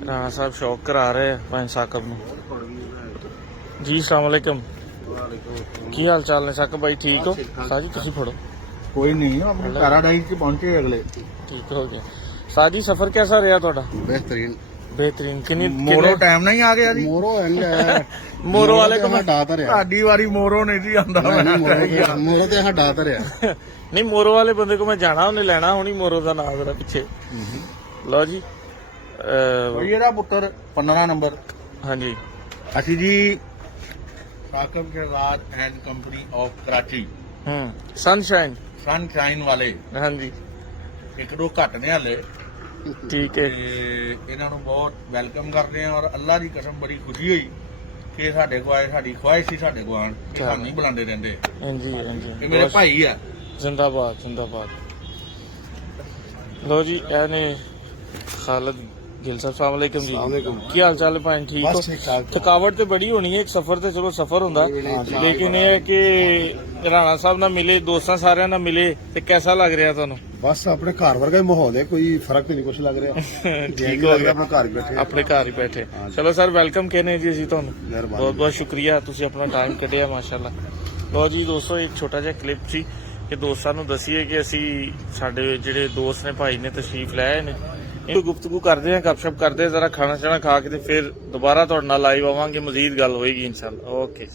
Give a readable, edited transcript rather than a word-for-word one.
राणा साहब शौक करा रहे हैं भाई साकब ਨੂੰ जी अस्सलाम वालेकुम की हाल चाल ने साकब भाई ठीक हो साजी तुसी फड़ो कोई नहीं अपने पैराडाइज से पहुंचे अगले ठीक हो गया साजी सफर कैसा रहा ਤੁਹਾਡਾ बेहतरीन बेहतरीन किन्नी मोरो टाइम नहीं आ गया जी ਮੋਰੋ मोरो वाले को मैं ਹਟਾ ਧਰਿਆ साडी वारी मोरो नहीं जी आंदा ਮੋਰੋ ਤੇ ਹਟਾ ਧਰਿਆ नहीं मोरो वाले बंदे को मैं जाना उन्हें लेना होनी मोरो का नाम जरा पीछे लो जी भाई ਇਹਦਾ ਪੁੱਤਰ 15 ਨੰਬਰ हाँ जी ਅਸੀਂ ਜੀ ਸਾਕਬ ਕੇ Raj and company of Karachi sunshine sunshine ਵਾਲੇ हाँ जी ਇੱਕ ਦੋ ਘੱਟ ਨੇ ਹਲੇ ठीक है ਤੇ ਇਹਨਾਂ ਨੂੰ ਬਹੁਤ ਵੈਲਕਮ ਕਰਦੇ ਆ ਔਰ ਅੱਲਾ ਦੀ ਕਸਮ ਬੜੀ ਖੁਸ਼ੀ ਹੋਈ ਕਿ ਸਾਡੇ ਕੋਲ ਆਏ ਸਾਡੀ ਖੁਆਇਸ਼ ਸੀ ਸਾਡੇ ਕੋਲ ਆਣ ਕਿ ਸਾਨੂੰ ਨਹੀਂ ਬੁਲਾਉਂਦੇ ਰਹਿੰਦੇ हाँ जी हाँ जी ਇਹ ਮੇਰੇ ਭਾਈ ਆ जिंदाबाद जिंदाबाद लो जी ए ने खालिद गिल साहब अस्सलाम वालेकुम जी वालेकुम। की हाल चाल है भाई ठीक हो बस ठीक ठाक। थकावट तो बड़ी होनी है एक सफर तो चलो सफर होंदा लेकिन ये है कि राणा साहब ना मिले दोस्तां सारे ना मिले ते कैसा लग रहा थानू ਬਸ ਆਪਣੇ ਘਰ ਵਰਗਾ ਹੀ ਮਾਹੌਲ ਹੈ ਕੋਈ ਫਰਕ ਨਹੀਂ ਕੁਝ ਲੱਗ ਰਿਹਾ ठीक हो गया ਆਪਣੇ ਘਰ ਹੀ ਬੈਠੇ ਆਪਣੇ ਘਰ ਹੀ ਬੈਠੇ ਚਲੋ ਸਰ ਵੈਲਕਮ ਕਹਿੰਦੇ ਜੀ ਅਸੀਂ ਤੁਹਾਨੂੰ ਮਿਹਰਬਾਨੀ। ਬਹੁਤ ਬਹੁਤ ਸ਼ੁਕਰੀਆ ਤੁਸੀਂ ਆਪਣਾ ਟਾਈਮ ਕੱਢਿਆ ਮਾਸ਼ਾਅੱਲਾ ਲੋ ਜੀ ਦੋਸਤੋ ਇੱਕ ਛੋਟਾ ਜਿਹਾ ਕਲਿੱਪ ਸੀ ਕਿ ਦੋਸਤਾਂ ਨੂੰ ਦਸੀਏ ਕਿ ਅਸੀਂ ਸਾਡੇ ਜਿਹੜੇ ਦੋਸਤ ਨੇ ਭਾਈ ਨੇ ਤਸ਼ਰੀਫ ਲੈ ਆਏ ਨੇ ਇਹ ਗੁਫ਼ਤਗੂ ਕਰਦੇ ਆ ਗੱਪਸ਼ਪ ਕਰਦੇ ਜ਼ਰਾ ਖਾਣਾ ਚਾਣਾ ਖਾ ਕੇ ਤੇ ਫਿਰ ਦੁਬਾਰਾ ਤੁਹਾਡੇ ਨਾਲ ਲਾਈਵ ਆਵਾਂਗੇ ਮਜ਼ੀਦ ਗੱਲ ਹੋਏਗੀ ਇਨਸ਼ਾਅੱਲਾ ਓਕੇ